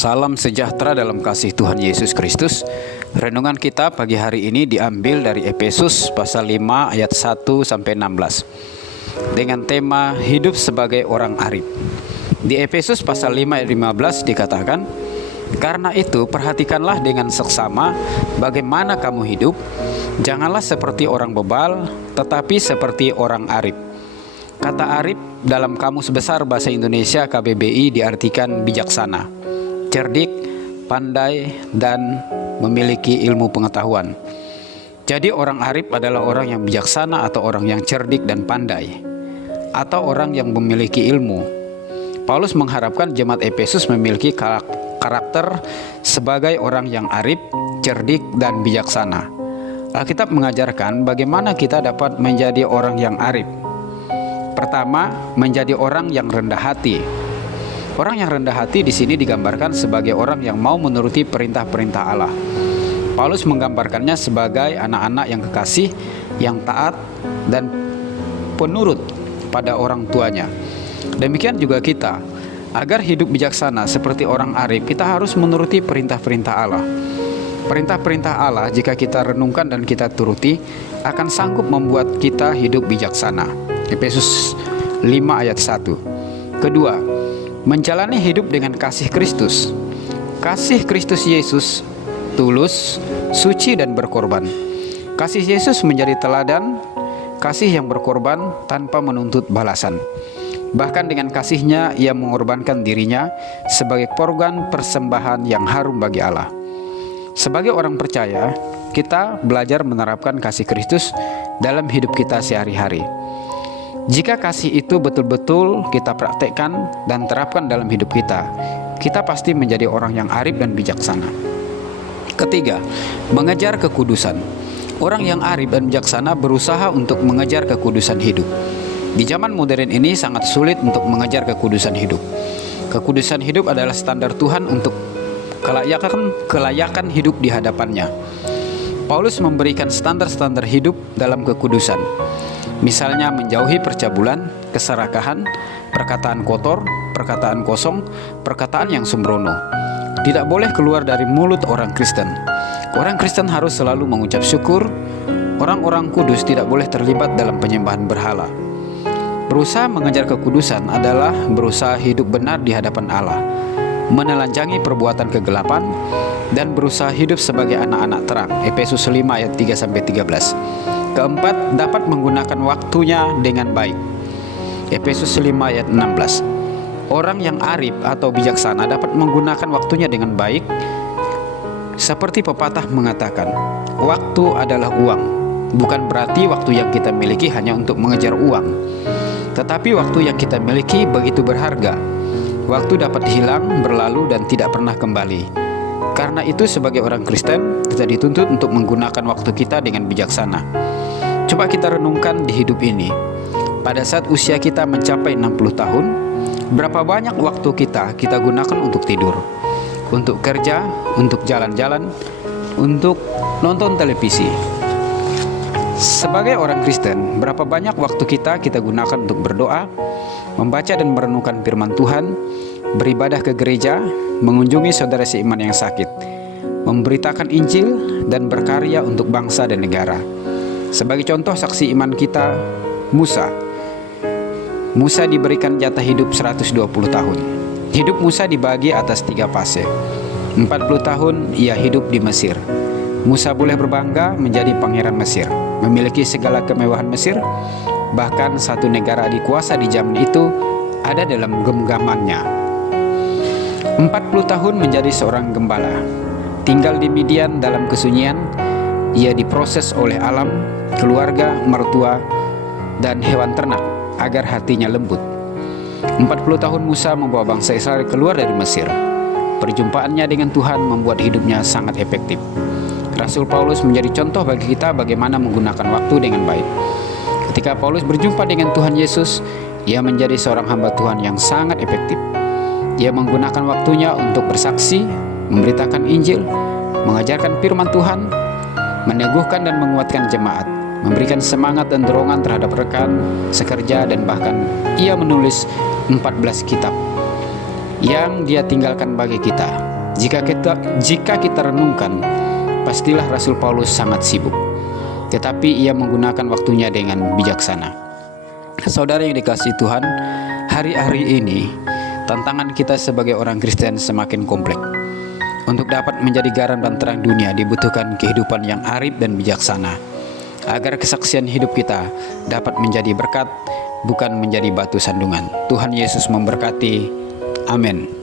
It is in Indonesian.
Salam sejahtera dalam kasih Tuhan Yesus Kristus. Renungan kita pagi hari ini diambil dari Efesus pasal 5 ayat 1 sampai 16 dengan tema hidup sebagai orang arif. Di Efesus pasal 5 ayat 15 dikatakan, "Karena itu perhatikanlah dengan seksama bagaimana kamu hidup, janganlah seperti orang bebal, tetapi seperti orang arif." Kata arif dalam Kamus Besar Bahasa Indonesia KBBI diartikan bijaksana, cerdik, pandai, dan memiliki ilmu pengetahuan. Jadi orang arif adalah orang yang bijaksana atau orang yang cerdik dan pandai, atau orang yang memiliki ilmu. Paulus mengharapkan jemaat Efesus memiliki karakter sebagai orang yang arif, cerdik, dan bijaksana. Alkitab mengajarkan bagaimana kita dapat menjadi orang yang arif. Pertama, menjadi orang yang rendah hati. Orang yang rendah hati di sini digambarkan sebagai orang yang mau menuruti perintah-perintah Allah. Paulus menggambarkannya sebagai anak-anak yang kekasih, yang taat, dan penurut pada orang tuanya. Demikian juga kita, agar hidup bijaksana seperti orang arif, kita harus menuruti perintah-perintah Allah. Perintah-perintah Allah jika kita renungkan dan kita turuti, akan sanggup membuat kita hidup bijaksana. Efesus 5 ayat 1. Kedua, menjalani hidup dengan kasih Kristus. Kasih Kristus Yesus tulus, suci, dan berkorban. Kasih Yesus menjadi teladan, kasih yang berkorban tanpa menuntut balasan. Bahkan dengan kasihnya ia mengorbankan dirinya sebagai korban persembahan yang harum bagi Allah. Sebagai orang percaya, kita belajar menerapkan kasih Kristus dalam hidup kita sehari-hari. Jika kasih itu betul-betul kita praktekkan dan terapkan dalam hidup kita, kita pasti menjadi orang yang arif dan bijaksana. Ketiga, mengejar kekudusan. Orang yang arif dan bijaksana berusaha untuk mengejar kekudusan hidup. Di zaman modern ini sangat sulit untuk mengejar kekudusan hidup. Kekudusan hidup adalah standar Tuhan untuk kelayakan hidup di hadapannya. Paulus memberikan standar-standar hidup dalam kekudusan. Misalnya menjauhi percabulan, keserakahan, perkataan kotor, perkataan kosong, perkataan yang sembrono. Tidak boleh keluar dari mulut orang Kristen. Orang Kristen harus selalu mengucap syukur. Orang-orang kudus tidak boleh terlibat dalam penyembahan berhala. Berusaha mengejar kekudusan adalah berusaha hidup benar di hadapan Allah, menelanjangi perbuatan kegelapan, dan berusaha hidup sebagai anak-anak terang. Efesus 5 ayat 3-13. Keempat, dapat menggunakan waktunya dengan baik. Efesus 5 ayat 16. Orang yang arif atau bijaksana dapat menggunakan waktunya dengan baik. Seperti pepatah mengatakan, waktu adalah uang. Bukan berarti waktu yang kita miliki hanya untuk mengejar uang, tetapi waktu yang kita miliki begitu berharga. Waktu dapat hilang, berlalu, dan tidak pernah kembali. Karena itu sebagai orang Kristen, kita dituntut untuk menggunakan waktu kita dengan bijaksana. Coba kita renungkan di hidup ini. Pada saat usia kita mencapai 60 tahun, berapa banyak waktu kita gunakan untuk tidur, untuk kerja, untuk jalan-jalan, untuk nonton televisi. Sebagai orang Kristen, berapa banyak waktu kita gunakan untuk berdoa, membaca dan merenungkan firman Tuhan, beribadah ke gereja, mengunjungi saudara seiman yang sakit, memberitakan Injil, dan berkarya untuk bangsa dan negara. Sebagai contoh saksi iman kita, Musa. Musa diberikan jatah hidup 120 tahun. Hidup Musa dibagi atas 3 fase. 40 tahun ia hidup di Mesir. Musa boleh berbangga menjadi pangeran Mesir, memiliki segala kemewahan Mesir. Bahkan satu negara dikuasa di zaman itu ada dalam genggamannya. 40 tahun menjadi seorang gembala, tinggal di Midian dalam kesunyian. Ia diproses oleh alam, keluarga, mertua, dan hewan ternak agar hatinya lembut. 40 tahun Musa membawa bangsa Israel keluar dari Mesir. Perjumpaannya dengan Tuhan membuat hidupnya sangat efektif. Rasul Paulus menjadi contoh bagi kita bagaimana menggunakan waktu dengan baik. Ketika Paulus berjumpa dengan Tuhan Yesus, ia menjadi seorang hamba Tuhan yang sangat efektif. Ia menggunakan waktunya untuk bersaksi, memberitakan Injil, mengajarkan firman Tuhan, meneguhkan dan menguatkan jemaat, memberikan semangat dan dorongan terhadap rekan, sekerja, dan bahkan ia menulis 14 kitab yang dia tinggalkan bagi kita. Jika kita renungkan, pastilah Rasul Paulus sangat sibuk, tetapi ia menggunakan waktunya dengan bijaksana. Saudara yang dikasihi Tuhan, hari-hari ini tantangan kita sebagai orang Kristen semakin kompleks. Untuk dapat menjadi garam dan terang dunia dibutuhkan kehidupan yang arif dan bijaksana, agar kesaksian hidup kita dapat menjadi berkat, bukan menjadi batu sandungan. Tuhan Yesus memberkati. Amin.